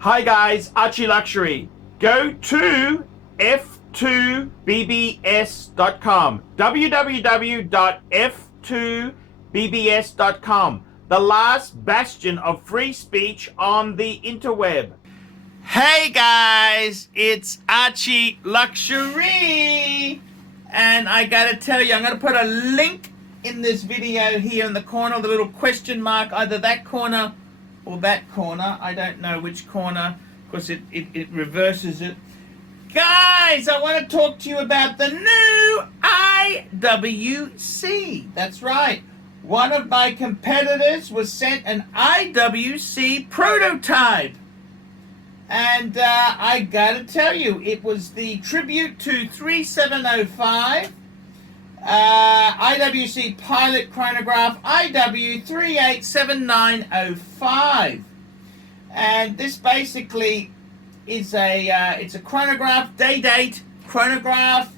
Hi guys, ArchieLuxury. Go to f2bbs.com. www.f2bbs.com. The last bastion of free speech on the interweb. Hey guys, it's ArchieLuxury. And I gotta tell you, I'm gonna put a link in this video here in the corner, the little question mark, either that corner or that corner. I don't know which corner, because it reverses it. Guys, I want to talk to you about the new IWC. That's right. One of my competitors was sent an IWC prototype. And I gotta tell you, it was the tribute to 3705 IWC pilot chronograph IW387905, and this basically is it's a chronograph, day-date chronograph,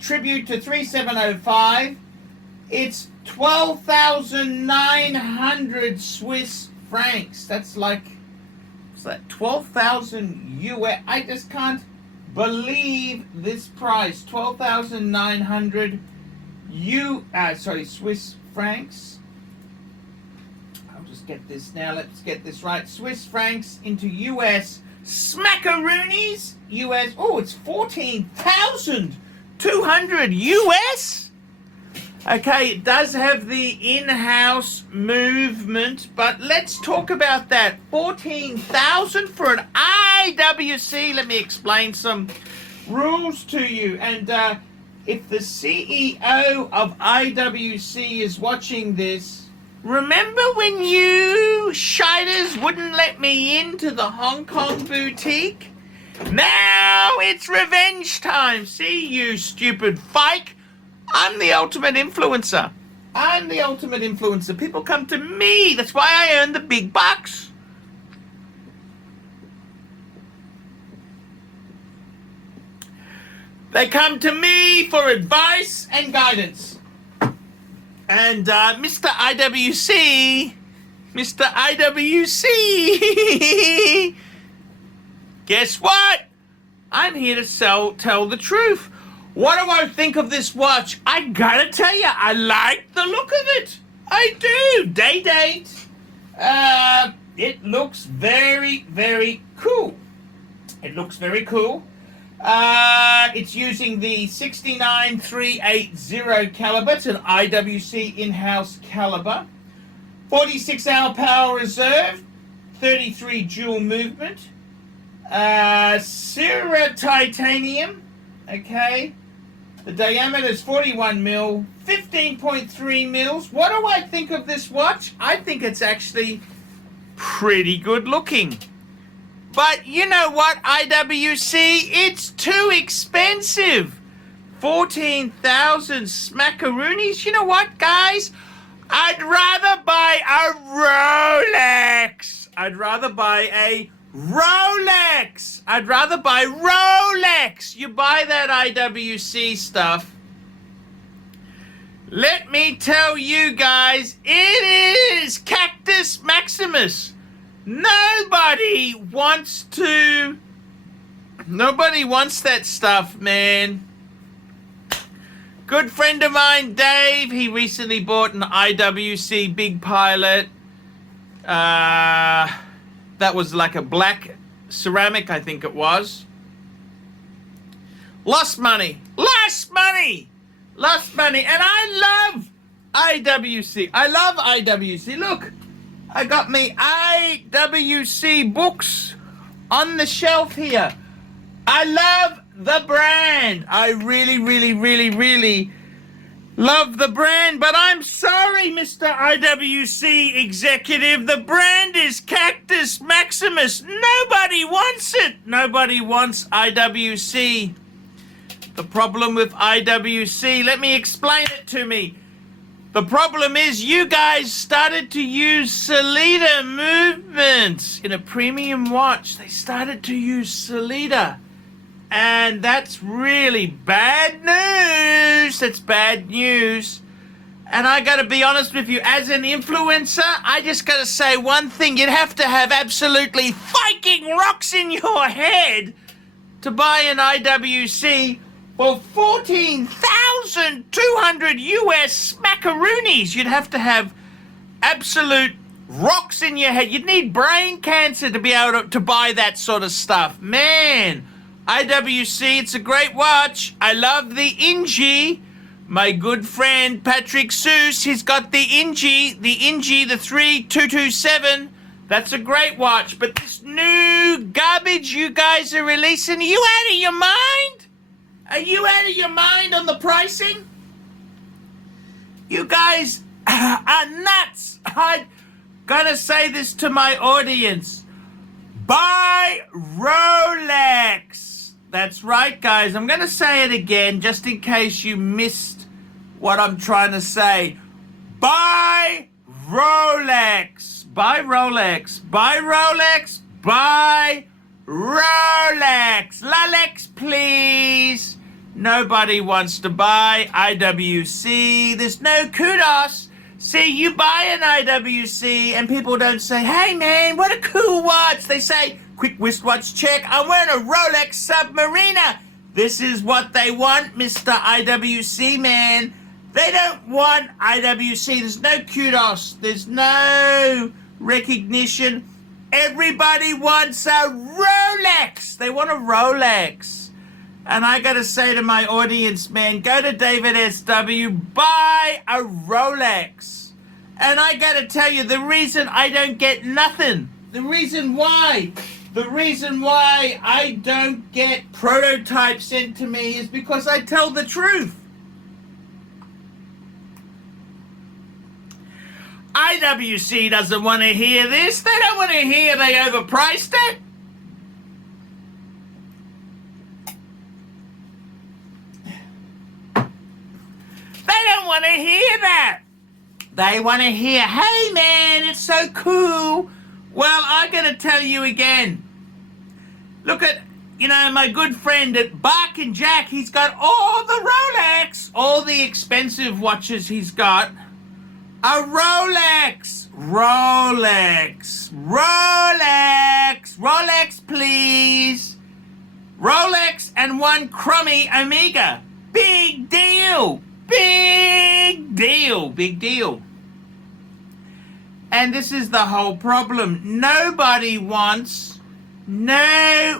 tribute to 3705. It's 12,900 Swiss francs. That's like, what's that, 12,000 US. I just can't believe this price. 12,900 Swiss francs. I'll just get this now. Let's get this right. Swiss francs into US smackaroonies. US. Oh, it's 14,200 US. Okay, it does have the in-house movement, but let's talk about that. 14,000 for an IWC. Let me explain some rules to you. And if the CEO of IWC is watching this, remember when you shiters wouldn't let me into the Hong Kong boutique? Now it's revenge time. See, you stupid fake. I'm the ultimate influencer. I'm the ultimate influencer. People come to me. That's why I earn the big bucks. They come to me for advice and guidance. And Mr. IWC, guess what? I'm here to tell the truth. What do I think of this watch? I gotta tell you, I like the look of it. I do. Day-date. It looks very, very cool. It looks very cool. It's using the 69380 caliber. It's an IWC in-house caliber. 46-hour power reserve. 33 dual movement. Cera titanium. Okay. The diameter is 41 mil, 15.3 mils. What do I think of this watch? I think it's actually pretty good looking. But you know what, IWC? It's too expensive. 14,000 smackaroonies. You know what, guys? I'd rather buy a Rolex. I'd rather buy Rolex. You buy that IWC stuff. Let me tell you guys, it is Cactus Maximus. Nobody wants that stuff, man. Good friend of mine, Dave, he recently bought an IWC Big Pilot. That was like a black ceramic, I think it was. Lost money. And I love IWC. Look, I got me IWC books on the shelf here. I love the brand. I really love the brand, but I'm sorry, Mr. IWC executive. The brand is Cactus Maximus. Nobody wants it. Nobody wants IWC. The problem with IWC, let me explain it to me. The problem is you guys started to use Solida movements in a premium watch. They started to use Solida. And that's really bad news. That's bad news. And I gotta be honest with you, as an influencer, I just gotta say one thing. You'd have to have absolutely fucking rocks in your head to buy an IWC for 14,200 US smackaroonies. You'd have to have absolute rocks in your head. You'd need brain cancer to be able to buy that sort of stuff. Man, IWC, it's a great watch. I love the Ingy. My good friend Patrick Seuss, he's got the Ingy, the 3227. That's a great watch. But this new garbage you guys are releasing, are you out of your mind? Are you out of your mind on the pricing? You guys are nuts. I'm gonna say this to my audience. Buy Rolex. That's right, guys. I'm gonna say it again just in case you missed what I'm trying to say. Buy Rolex. Buy Rolex. Buy Rolex. Buy Rolex. Rolex, please. Nobody wants to buy IWC. There's no kudos. See, you buy an IWC and people don't say, hey man, what a cool watch. They say, quick wristwatch check. I'm wearing a Rolex Submariner. This is what they want, Mr. IWC man. They don't want IWC. There's no kudos. There's no recognition. Everybody wants a Rolex. They want a Rolex. And I got to say to my audience, man, go to David SW, buy a Rolex. And I got to tell you, the reason I don't get nothing, the reason why I don't get prototypes sent to me is because I tell the truth. IWC doesn't want to hear this. They don't want to hear they overpriced it. They don't want to hear that. They want to hear, hey man, it's so cool. Well, I'm going to tell you again. Look at, my good friend at Bark and Jack. He's got all the Rolex, all the expensive watches he's got. A Rolex, Rolex, Rolex, Rolex, please. Rolex and one crummy Omega. Big deal, big deal, big deal. And this is the whole problem. Nobody wants a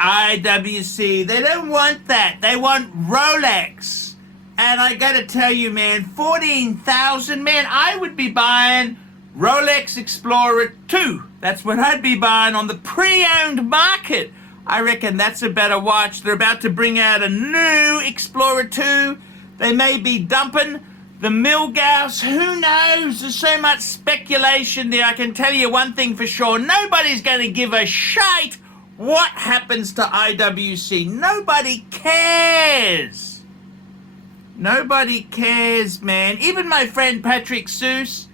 IWC. They don't want that. They want Rolex. And I gotta tell you, man, 14,000, man, I would be buying Rolex Explorer 2. That's what I'd be buying on the pre-owned market. I reckon that's a better watch. They're about to bring out a new Explorer 2. They may be dumping the Milgauss. Who knows? There's so much speculation there. I can tell you one thing for sure. Nobody's going to give a shite what happens to IWC. Nobody cares. Nobody cares, man. Even my friend Patrick Seuss,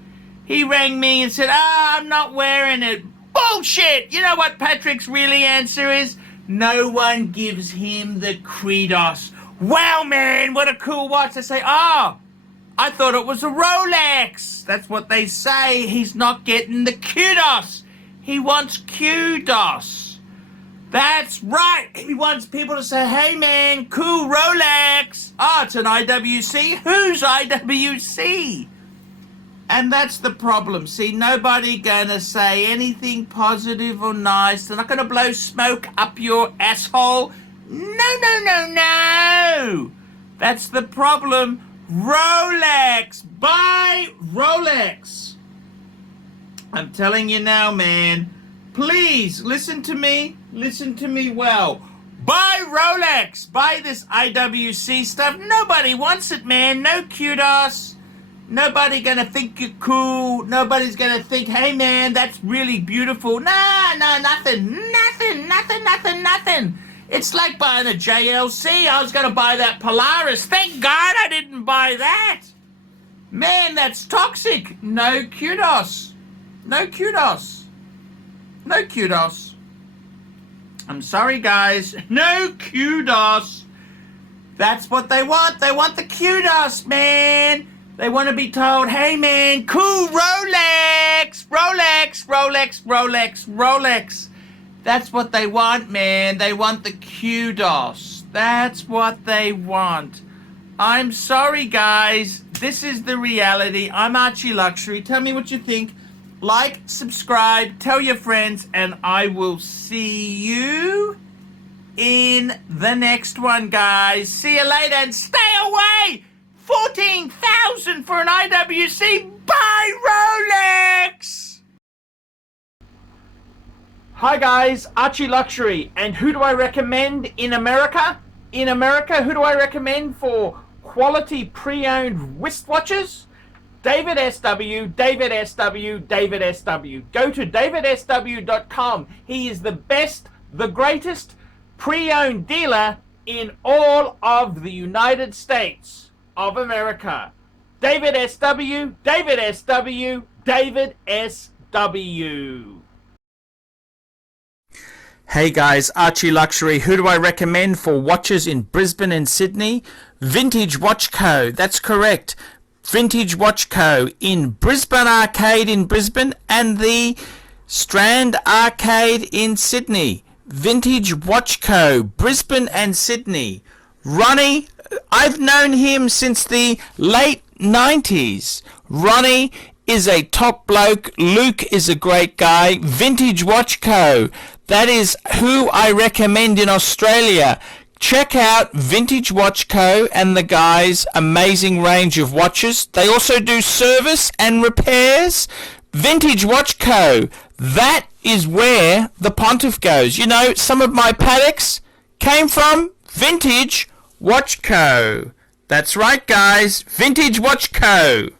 he rang me and said, I'm not wearing it. Bullshit! You know what Patrick's really answer is? No one gives him the credos. Wow, man, what a cool watch. They say, I thought it was a Rolex. That's what they say. He's not getting the kudos. He wants kudos. That's right. He wants people to say, hey, man, cool Rolex. It's an IWC. Who's IWC? And that's the problem. See, nobody gonna say anything positive or nice. They're not gonna blow smoke up your asshole. No. That's the problem. Rolex. Buy Rolex. I'm telling you now, man. Please, listen to me. Listen to me well. Buy Rolex. Buy this IWC stuff. Nobody wants it, man. No kudos. Nobody gonna think you're cool. Nobody's gonna think, hey, man, that's really beautiful. No, nothing. It's like buying a JLC. I was gonna buy that Polaris. Thank God I didn't buy that. Man, that's toxic. No kudos. No kudos. No kudos. I'm sorry, guys. No kudos. That's what they want. They want the kudos, man. They want to be told, hey, man, cool Rolex, Rolex, Rolex, Rolex, Rolex. That's what they want, man. They want the kudos. That's what they want. I'm sorry, guys. This is the reality. I'm ArchieLuxury. Tell me what you think. Like, subscribe, tell your friends, and I will see you in the next one, guys. See you later, and stay away. 14,000 for an IWC. Buy Rolex. Hi guys, ArchieLuxury, and who do I recommend in America? In America, who do I recommend for quality pre-owned wristwatches? David SW, David SW, David SW. Go to davidsw.com. He is the best, the greatest pre-owned dealer in all of the United States of America. David SW, David SW, David SW. Hey guys, ArchieLuxury. Who do I recommend for watches in Brisbane and Sydney? Vintage Watch Co. That's correct. Vintage Watch Co. in Brisbane Arcade in Brisbane and the Strand Arcade in Sydney. Vintage Watch Co. Brisbane and Sydney. Ronnie, I've known him since the late 90s. Ronnie is a top bloke. Luke is a great guy. Vintage Watch Co. That is who I recommend in Australia. Check out Vintage Watch Co. and the guys' amazing range of watches. They also do service and repairs. Vintage Watch Co. That is where the pontiff goes. You know, some of my Pateks came from Vintage Watch Co. That's right, guys. Vintage Watch Co.